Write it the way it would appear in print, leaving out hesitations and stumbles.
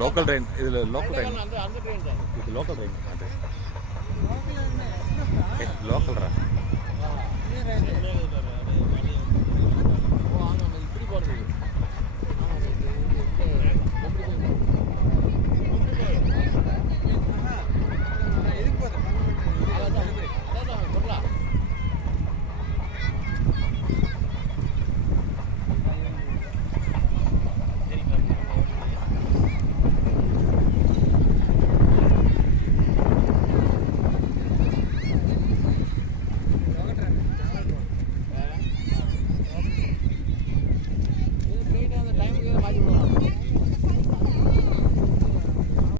local train இதில் local train இது local train அது லோக்கல்ரா இப்படி போகிறது